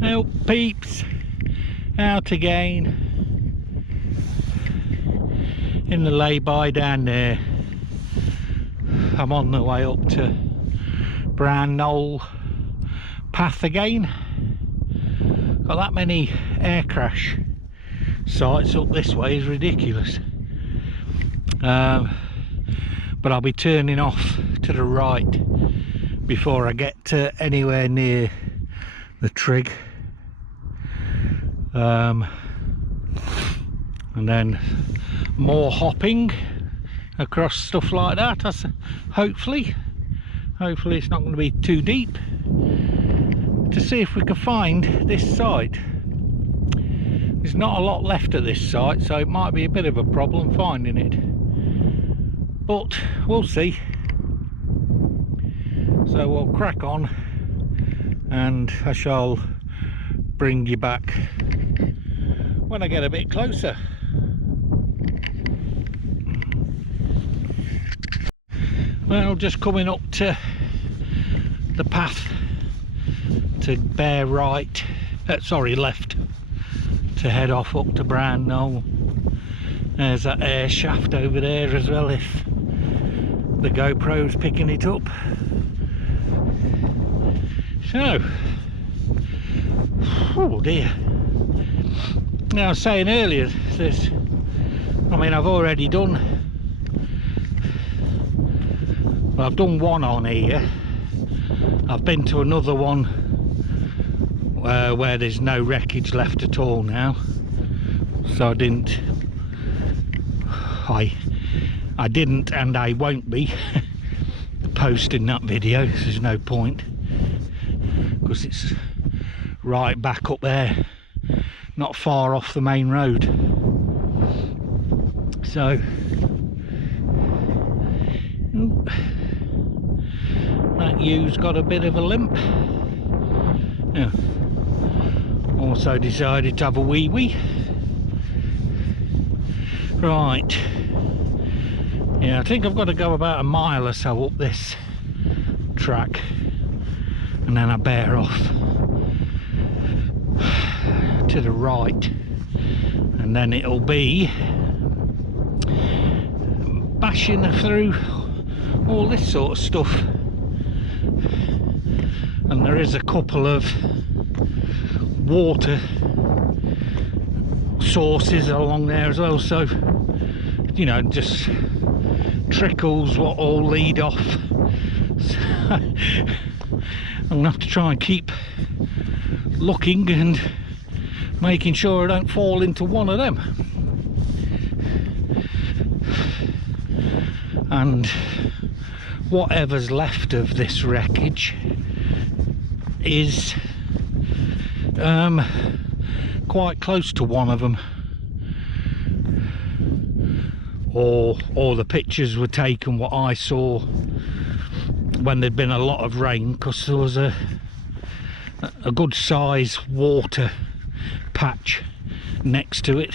Well, peeps, out again in the lay-by down there. I'm on the way up to Brown Knoll path again. Got that many air crash sites up this way is ridiculous. But I'll be turning off to the right before I get to anywhere near the trig. And then more hopping across stuff like that. Hopefully it's not going to be too deep, to see if we can find this site. There's not a lot left of this site, so it might be a bit of a problem finding it, but we'll see. So we'll crack on and I shall bring you back when I get a bit closer. Well, just coming up to the path to bear right, left, to head off up to Brown Knoll. There's that air shaft over there as well, if the GoPro's picking it up. So, oh dear. Now, I was saying earlier, I've already done, well, I've done one on here. I've been to another one where there's no wreckage left at all now, so I didn't and I won't be posting that video. There's no point, because it's right back up there, not far off the main road. So that ewe's got a bit of a limp. Yeah. Also decided to have a wee. Right. Yeah, I think I've got to go about a mile or so up this track, and then I bear off to the right, and then it'll be bashing through all this sort of stuff. And there is a couple of water sources along there as well, so you know, just trickles what all lead off. So I'm gonna have to try and keep looking and making sure I don't fall into one of them. And whatever's left of this wreckage is quite close to one of them, or the pictures were taken what I saw when there'd been a lot of rain, because there was a good size water patch next to it.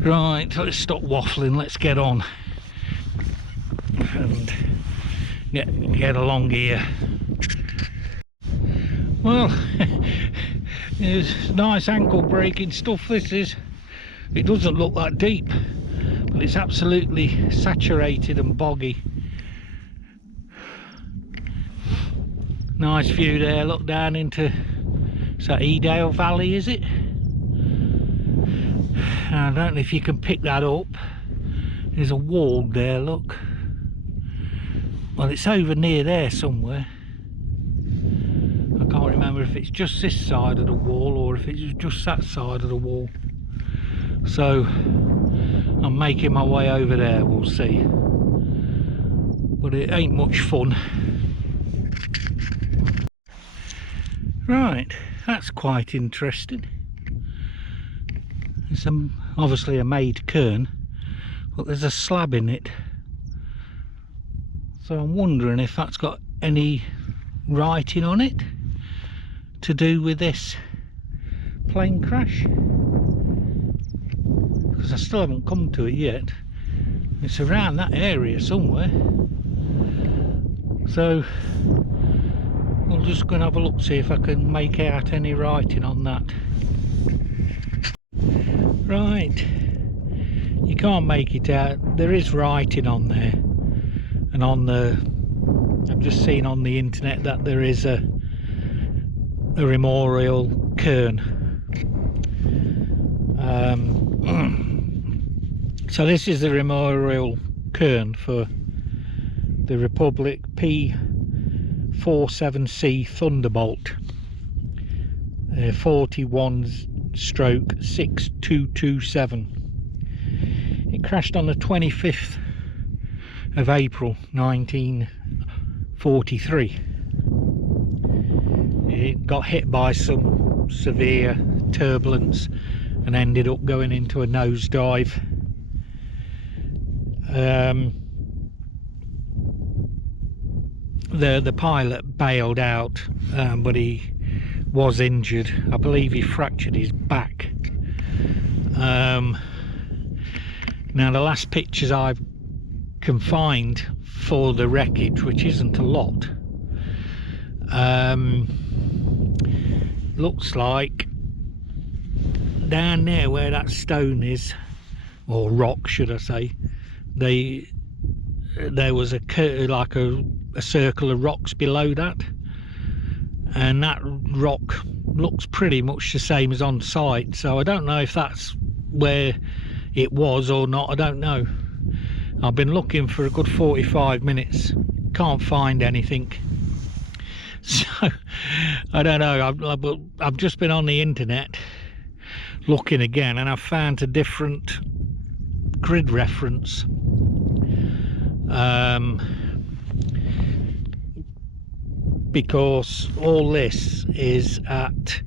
Right, let's stop waffling, let's get on and get along here. Well, it's nice ankle breaking stuff this is. It doesn't look that deep, but it's absolutely saturated and boggy. Nice view there, look down into, is that Edale Valley, is it? I don't know if you can pick that up. There's a wall there, look. Well, it's over near there somewhere. I can't remember if it's just this side of the wall or if it's just that side of the wall. So I'm making my way over there, we'll see. But it ain't much fun. Right, that's quite interesting. It's obviously a made cairn, but there's a slab in it. So I'm wondering if that's got any writing on it to do with this plane crash, because I still haven't come to it yet. It's around that area somewhere, so we'll just go and have a look, see if I can make out any writing on that. Right, you can't make it out. There is writing on there, and on the, I've just seen on the internet that there is a memorial cairn. So this is the memorial cairn for the Republic P47C Thunderbolt 41/6227. It crashed on the 25th of April 1943. It got hit by some severe turbulence and ended up going into a nosedive. The pilot bailed out, but he was injured. I believe he fractured his back. Now the last pictures I can find for the wreckage, which isn't a lot, looks like down there where that stone is, or rock should I say, there was like a circle of rocks below that, and that rock looks pretty much the same as on site. So I don't know if that's where it was or not, I don't know. I've been looking for a good 45 minutes, can't find anything. So I don't know. I've just been on the internet looking again, and I've found a different grid reference. Because all this is at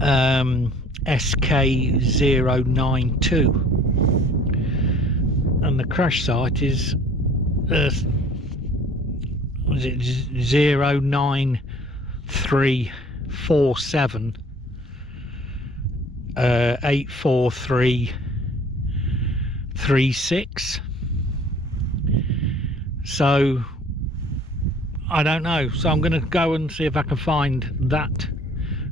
SK092, and the crash site is was it 09347 84336. So I don't know, so I'm going to go and see if I can find that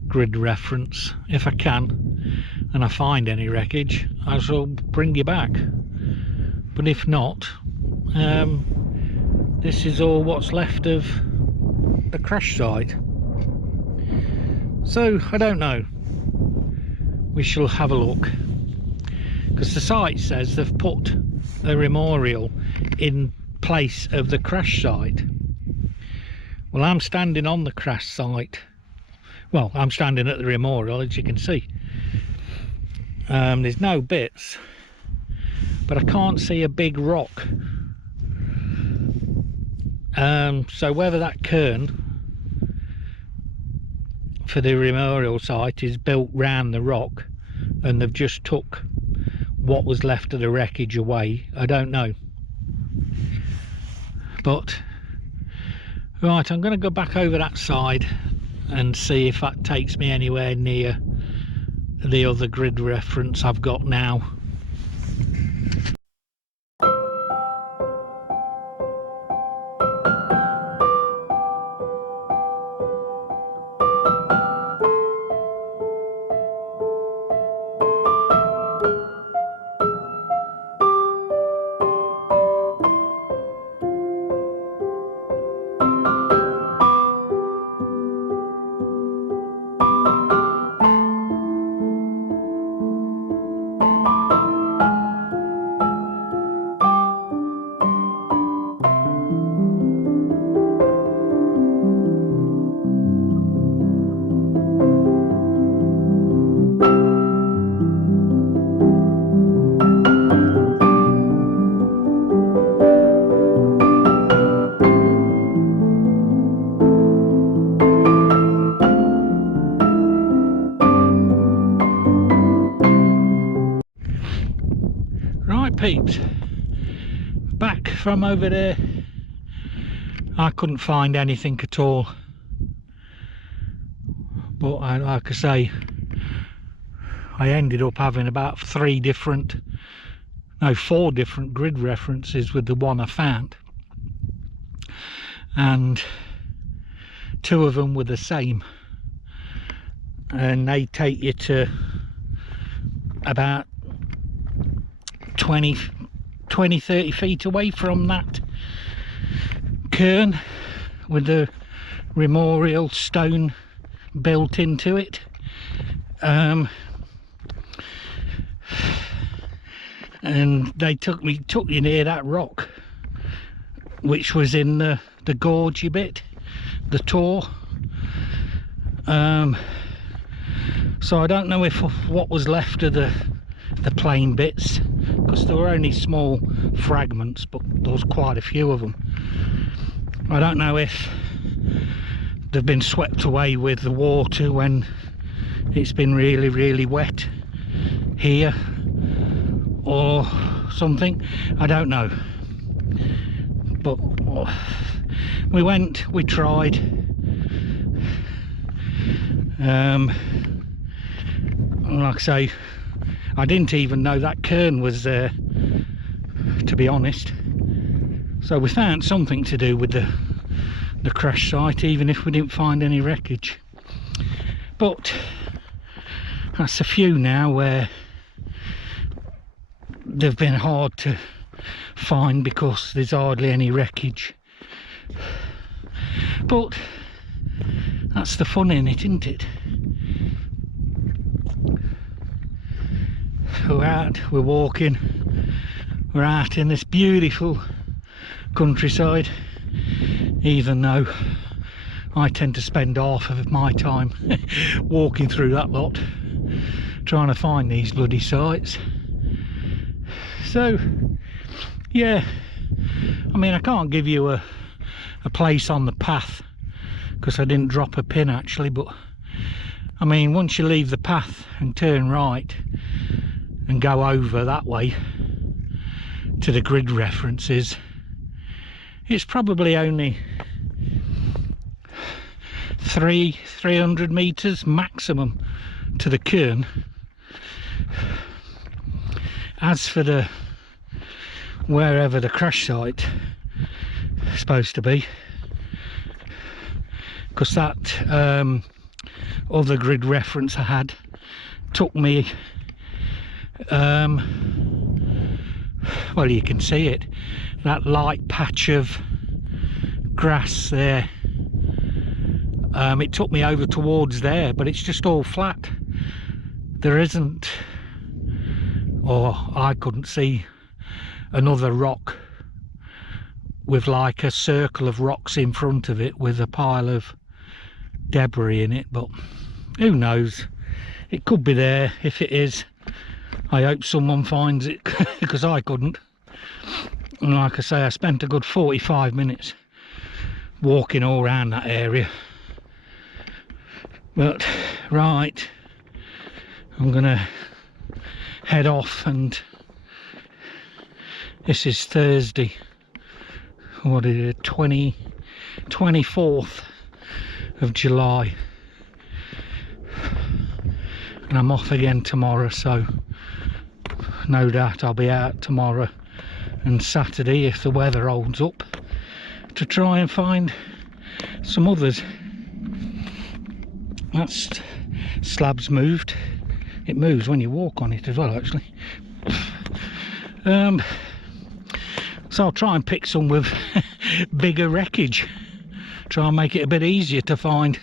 grid reference. If I can, and I find any wreckage, I shall bring you back. But if not, this is all what's left of the crash site. So I don't know, we shall have a look, because the site says they've put a memorial in place of the crash site. Well, I'm standing on the crash site. Well, I'm standing at the memorial, as you can see. There's no bits, but I can't see a big rock. So whether that cairn for the memorial site is built round the rock and they've just took what was left of the wreckage away, I don't know. But right, I'm going to go back over that side and see if that takes me anywhere near the other grid reference I've got now. Peeps, back from over there. I couldn't find anything at all, but like I say, I ended up having about 4 different grid references with the one I found, and two of them were the same, and they take you to about 20 30 feet away from that cairn with the memorial stone built into it. And they took you near that rock, which was in the gorgey bit, the tor. So I don't know if what was left of the plain bits, because there were only small fragments, but there was quite a few of them. I don't know if they've been swept away with the water when it's been really wet here or something. I don't know, but we went, we tried. Like I say, I didn't even know that cairn was there, to be honest. So we found something to do with the crash site, even if we didn't find any wreckage. But that's a few now where they've been hard to find because there's hardly any wreckage. But that's the fun in it, isn't it? We're out, we're walking, we're out in this beautiful countryside, even though I tend to spend half of my time walking through that lot trying to find these bloody sites. So yeah, I mean, I can't give you a place on the path because I didn't drop a pin actually, but I mean, once you leave the path and turn right and go over that way to the grid references, it's probably only 300 meters maximum to the cairn. As for the wherever the crash site is supposed to be, because that other grid reference I had took me, well, you can see it, that light patch of grass there. It took me over towards there, but it's just all flat. There isn't, or I couldn't see another rock with like a circle of rocks in front of it with a pile of debris in it. But who knows, it could be there. If it is, I hope someone finds it because I couldn't. And like I say, I spent a good 45 minutes walking all around that area. But right, I'm gonna head off, and this is Thursday, what is it, 24th of July, and I'm off again tomorrow, so no doubt I'll be out tomorrow and Saturday if the weather holds up to try and find some others. That slab's moved. It moves when you walk on it as well, actually. So I'll try and pick some with bigger wreckage, try and make it a bit easier to find.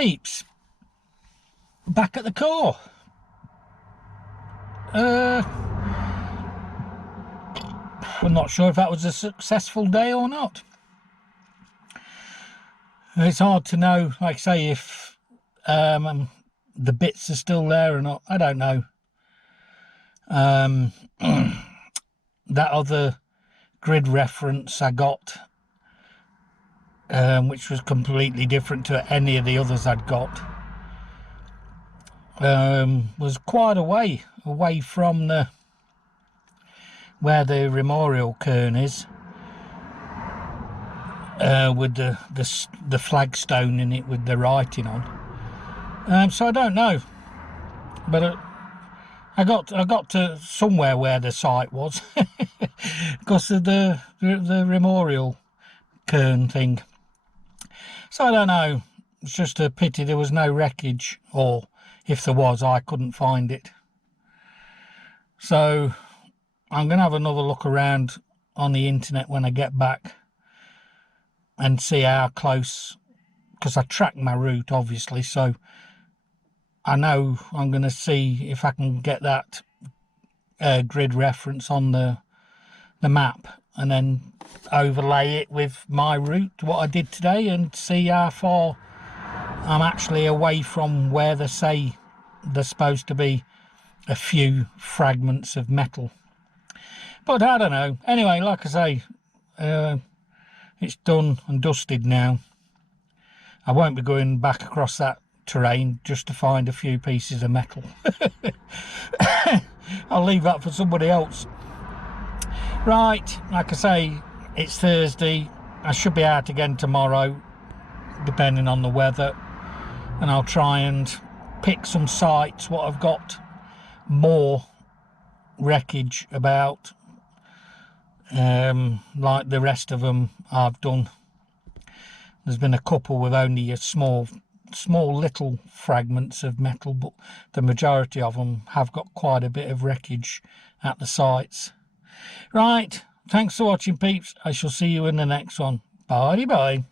peeps, back at the core. I'm not sure if that was a successful day or not. It's hard to know, like I say, if the bits are still there or not. I don't know. That other grid reference I got, which was completely different to any of the others I'd got, was quite away from where the memorial cairn is, with the flagstone in it with the writing on. So I don't know, but I got to somewhere where the site was because of the memorial cairn thing. So I don't know. It's just a pity there was no wreckage, or if there was, I couldn't find it. So I'm going to have another look around on the internet when I get back and see how close, because I tracked my route obviously, so I know I'm going to see if I can get that grid reference on the map and then overlay it with my route, what I did today, and see how far I'm actually away from where they say there's supposed to be a few fragments of metal. But I don't know. Anyway, like I say, it's done and dusted now. I won't be going back across that terrain just to find a few pieces of metal. I'll leave that for somebody else. Right, like I say, it's Thursday. I should be out again tomorrow, depending on the weather, and I'll try and pick some sites what I've got more wreckage about, like the rest of them I've done. There's been a couple with only a small little fragments of metal, but the majority of them have got quite a bit of wreckage at the sites. Right, thanks for watching, peeps. I shall see you in the next one. Bye bye.